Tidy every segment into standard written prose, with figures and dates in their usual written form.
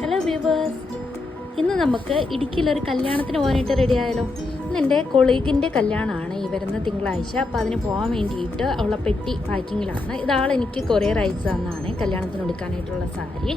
Hello viewers, ഇന്ന് നമുക്ക് ഇടുക്കിയിലൊരു കല്യാണത്തിന് പോകാനായിട്ട് റെഡി ആയാലോ. ഇന്ന് എൻ്റെ കൊളീഗിൻ്റെ കല്യാണമാണ് ഈ വരുന്ന തിങ്കളാഴ്ച. അപ്പോൾ അതിന് പോകാൻ വേണ്ടിയിട്ട് ഉള്ള പെട്ടി പാക്കിങ്ങിലാണ്. ഇതാളെനിക്ക് കൊറിയർ അയച്ചു തന്നാണ് കല്യാണത്തിന് എടുക്കാനായിട്ടുള്ള സാരി.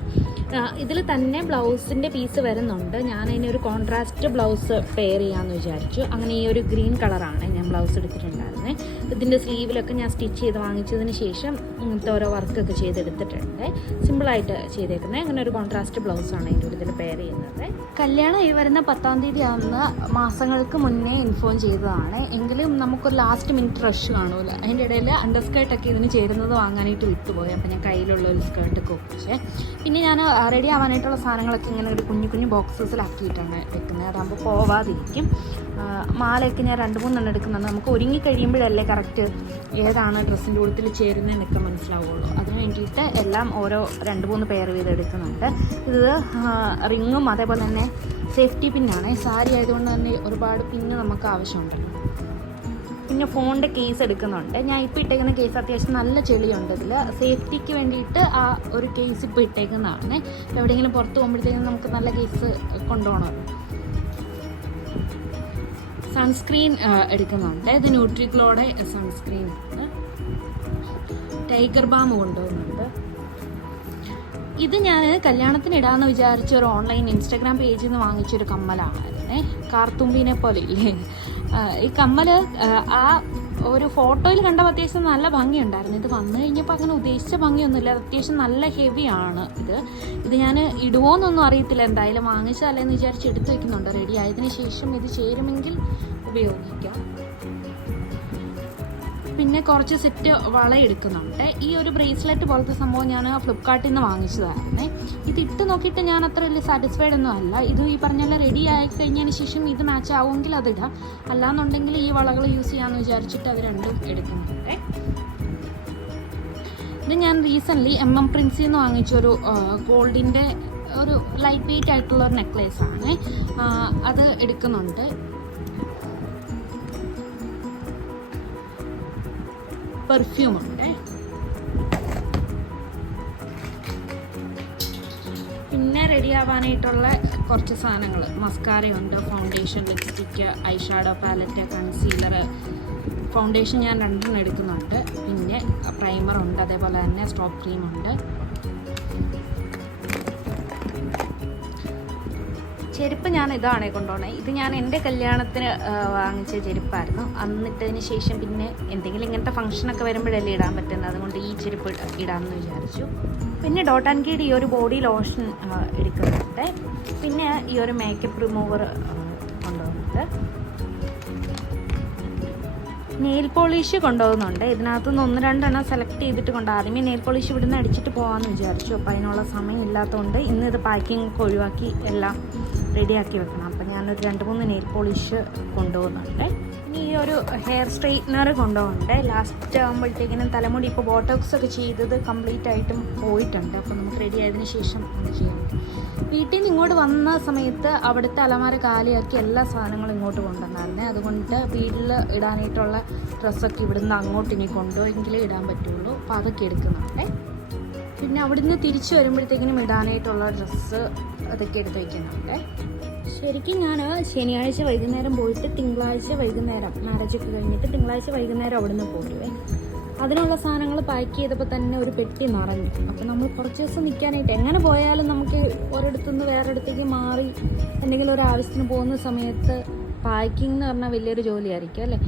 ഇതിൽ തന്നെ ബ്ലൗസിൻ്റെ പീസ് വരുന്നുണ്ട്. ഞാൻ അതിനൊരു കോൺട്രാസ്റ്റ് ബ്ലൗസ് പെയർ ചെയ്യാമെന്ന് വിചാരിച്ചു. അങ്ങനെ ഈ ഒരു ഗ്രീൻ കളറാണ് ഞാൻ ബ്ലൗസ് എടുത്തിട്ടുണ്ടായിരുന്നത്. ഇതിൻ്റെ സ്ലീവിലൊക്കെ ഞാൻ സ്റ്റിച്ച് ചെയ്ത് വാങ്ങിച്ചതിന് ശേഷം ഇങ്ങനത്തെ ഓരോ വർക്കൊക്കെ ചെയ്തെടുത്തിട്ടുണ്ട്. സിമ്പിളായിട്ട് ചെയ്തേക്കുന്നത്. അങ്ങനെ ഒരു കോൺട്രാസ്റ്റ് ബ്ലൗസാണ് ഇതിൻ്റെ ഇതിൽ പെയർ ചെയ്യുന്നത്. കല്യാണം ഈ വരുന്ന 10-ാം തീയതി ആവുന്ന മാസങ്ങൾക്ക് മുന്നേ ഇൻഫോം ചെയ്തതാണ്. എങ്കിലും നമുക്കൊരു ലാസ്റ്റ് മിനിറ്റ് റഷ് കാണുമല്ലോ. അതിൻ്റെ ഇടയിൽ അണ്ടർ സ്കേർട്ടൊക്കെ ഇതിന് ചേരുന്നത് വാങ്ങാനായിട്ട് വിട്ടുപോയി. അപ്പോൾ ഞാൻ കയ്യിലുള്ള ഒരു സ്കേർട്ടൊക്കെ ഒപ്പിച്ചേ. പിന്നെ ഞാൻ റെഡി ആവാനായിട്ടുള്ള സാധനങ്ങളൊക്കെ ഇങ്ങനെ ഒരു കുഞ്ഞു കുഞ്ഞു ബോക്സസിലാക്കിയിട്ടാണ് വെക്കുന്നത്. അതാകുമ്പോൾ പോവാതിരിക്കും. മാലയൊക്കെ ഞാൻ 2-3 എടുക്കുന്നുണ്ട്. നമുക്ക് ഒരുങ്ങി കഴിയുമ്പോഴല്ലേ കറക്റ്റ് ഏതാണ് ഡ്രസ്സിൻ്റെ കൂട്ടത്തിൽ ചേരുന്നതെന്നൊക്കെ മനസ്സിലാവുള്ളൂ. അതിന് വേണ്ടിയിട്ട് എല്ലാം ഓരോ 2-3 പെയർ വീതം എടുക്കുന്നുണ്ട്. ഇത് റിങ്ങും അതേപോലെ തന്നെ സേഫ്റ്റി പിന്നാണ്. സാരി ആയതുകൊണ്ട് തന്നെ ഒരുപാട് പിന്ന് നമുക്ക് ആവശ്യമുണ്ട്. പിന്നെ ഫോണിൻ്റെ കേസ് എടുക്കുന്നുണ്ട്. ഞാൻ ഇപ്പോൾ ഇട്ടേക്കുന്ന കേസ് അത്യാവശ്യം നല്ല ചെളിയുണ്ട്. ഇതിൽ സേഫ്റ്റിക്ക് വേണ്ടിയിട്ട് ആ ഒരു കേസ് ഇപ്പോൾ ഇട്ടേക്കുന്നതാണ്. എവിടെയെങ്കിലും പുറത്ത് പോകുമ്പോഴത്തേക്കും നമുക്ക് നല്ല കേസ് കൊണ്ടുപോകണം. സൺസ്ക്രീൻ എടുക്കുന്നുണ്ട്. ഇത് ന്യൂട്രിഗ്ലോയുടെ സൺസ്ക്രീൻ ഉണ്ട്. ടൈഗർ ബാം കൊണ്ടുപോകുന്നുണ്ട്. ഇത് ഞാൻ കല്യാണത്തിന് ഇടാമെന്ന് വിചാരിച്ച ഒരു ഓൺലൈൻ ഇൻസ്റ്റാഗ്രാം പേജിൽ നിന്ന് വാങ്ങിച്ചൊരു കമ്മലാണേ. കാർത്തുമ്പിനെ പോലെ ഇല്ലേ ഈ കമ്മൽ. ആ ഒരു ഫോട്ടോയിൽ കണ്ടപ്പോൾ അത്യാവശ്യം നല്ല ഭംഗിയുണ്ടായിരുന്നു. ഇത് വന്നു കഴിഞ്ഞപ്പോൾ അങ്ങനെ ഉദ്ദേശിച്ച ഭംഗിയൊന്നുമില്ല. അത്യാവശ്യം നല്ല ഹെവിയാണ് ഇത് ഞാൻ ഇടുമോയെന്നൊന്നും അറിയത്തില്ല. എന്തായാലും വാങ്ങിച്ചാലേന്ന് വിചാരിച്ച് എടുത്തു വയ്ക്കുന്നുണ്ട്. റെഡി ആയതിനു ശേഷം ഇത് ചേരുമെങ്കിൽ ഉപയോഗിക്കാം. പിന്നെ കുറച്ച് സെറ്റ് വള എടുക്കുന്നുണ്ട്. ഈ ഒരു ബ്രേസ്ലെറ്റ് പോലത്തെ സംഭവം ഞാൻ ഫ്ലിപ്കാർട്ടിൽ നിന്ന് വാങ്ങിച്ചതായിരുന്നേ. ഇത് ഇട്ട് നോക്കിയിട്ട് ഞാൻ അത്ര വലിയ സാറ്റിസ്ഫൈഡ് ഒന്നും അല്ല. ഇത് ഈ പറഞ്ഞ പോലെ റെഡി ആയി കഴിഞ്ഞതിന് ശേഷം ഇത് മാച്ച് ആവുമെങ്കിൽ അതിടാം. അല്ലാന്നുണ്ടെങ്കിൽ ഈ വളകൾ യൂസ് ചെയ്യാമെന്ന് വിചാരിച്ചിട്ട് അത് രണ്ടും എടുക്കുന്നുണ്ട്. ഇത് ഞാൻ റീസെൻ്റ്ലി പ്രിൻസിൽ നിന്ന് വാങ്ങിച്ചൊരു ഗോൾഡിൻ്റെ ഒരു ലൈറ്റ് വെയ്റ്റ് ആയിട്ടുള്ള ഒരു നെക്ലേസ് ആണ്. അത് എടുക്കുന്നുണ്ട്. പെർഫ്യൂം ഉണ്ട്. പിന്നെ റെഡി ആവാനായിട്ടുള്ള കുറച്ച് സാധനങ്ങൾ, മസ്കാരയുണ്ട്, foundation, lipstick, eye shadow palette, concealer. Foundation ഞാൻ 2 എടുക്കുന്നുണ്ട്. പിന്നെ പ്രൈമറുണ്ട്, അതേപോലെ തന്നെ സ്ട്രോപ്പ് ക്രീമുണ്ട്. ചെരുപ്പ് ഞാൻ ഇതാണ് കൊണ്ടുപോകണത്. ഇത് ഞാൻ എൻ്റെ കല്യാണത്തിന് വാങ്ങിച്ച ചെരുപ്പായിരുന്നു. അന്നിട്ടതിന് ശേഷം പിന്നെ എന്തെങ്കിലും ഇങ്ങനത്തെ ഫംഗ്ഷനൊക്കെ വരുമ്പോഴല്ലേ ഇടാൻ പറ്റുന്നത്. അതുകൊണ്ട് ഈ ചെരുപ്പ് ഇടാമെന്ന് വിചാരിച്ചു. പിന്നെ ഡോട്ട് ആൻഡ് കീയുടെ ഈ ഒരു ബോഡി ലോഷൻ എടുക്കുന്നുണ്ട്. പിന്നെ ഈ ഒരു മേക്കപ്പ് റിമൂവർ കൊണ്ടുപോകുന്നുണ്ട്. നെയിൽ പോളിഷ് കൊണ്ടുപോകുന്നുണ്ട്. ഇതിനകത്തുനിന്ന് 1-2 സെലക്ട് ചെയ്തിട്ട് ആദ്യമേ നെയിൽ പോളിഷ് ഇവിടുന്ന് അടിച്ചിട്ട് പോകാമെന്ന് വിചാരിച്ചു. അപ്പോൾ അതിനുള്ള സമയം ഇല്ലാത്തതുകൊണ്ട് ഇന്ന് ഇത് പാക്കിംഗ് ഒക്കെ ഒഴിവാക്കി എല്ലാം റെഡിയാക്കി വെക്കണം. അപ്പോൾ ഞാനൊരു 2-3 നെയിൽ പോളിഷ് കൊണ്ടുപോകുന്നുണ്ട്. ഇനി ഈ ഒരു ഹെയർ സ്ട്രെയിറ്റ്നർ കൊണ്ടുപോകുന്നുണ്ട്. ലാസ്റ്റ് ആകുമ്പോഴത്തേക്കിനും തലമുടി ഇപ്പോൾ ബോട്ടോക്സ് ഒക്കെ ചെയ്തത് കംപ്ലീറ്റ് ആയിട്ടും പോയിട്ടുണ്ട്. അപ്പോൾ നമുക്ക് റെഡി ആയതിനു ശേഷം അത് ചെയ്യാം. വീട്ടിൽ നിന്ന് ഇങ്ങോട്ട് വന്ന സമയത്ത് അവിടുത്തെ അലമാര കാലിയാക്കി എല്ലാ സാധനങ്ങളും ഇങ്ങോട്ട് കൊണ്ടുവന്നായിരുന്നേ. അതുകൊണ്ട് വീട്ടിൽ ഇടാനായിട്ടുള്ള ഡ്രസ്സൊക്കെ ഇവിടുന്ന് അങ്ങോട്ട് ഇനി കൊണ്ടുപോയെങ്കിലേ ഇടാൻ പറ്റുള്ളൂ. അപ്പോൾ അതൊക്കെ എടുക്കുന്നുണ്ട്. പിന്നെ അവിടുന്ന് തിരിച്ചു വരുമ്പോഴത്തേക്കിനും ഇടാനായിട്ടുള്ള ഡ്രസ്സ് അതൊക്കെ എടുത്ത് വയ്ക്കുന്നുണ്ട്. ശരിക്കും ഞാൻ ശനിയാഴ്ച വൈകുന്നേരം പോയിട്ട് തിങ്കളാഴ്ച വൈകുന്നേരം മാരേജൊക്കെ കഴിഞ്ഞിട്ട് തിങ്കളാഴ്ച വൈകുന്നേരം അവിടുന്ന് പോരുവേ. അതിനുള്ള സാധനങ്ങൾ പാക്ക് ചെയ്തപ്പോൾ തന്നെ ഒരു പെട്ടി നിറഞ്ഞു. അപ്പോൾ നമ്മൾ കുറച്ച് ദിവസം നിൽക്കാനായിട്ട് എങ്ങനെ പോയാലും നമുക്ക് ഒരിടത്തുനിന്ന് വേറൊരിടത്തേക്ക് മാറി എന്തെങ്കിലും ഒരു ആവശ്യത്തിന് പോകുന്ന സമയത്ത് പാക്കിംഗ് എന്ന് പറഞ്ഞാൽ വലിയൊരു ജോലിയായിരിക്കും അല്ലേ.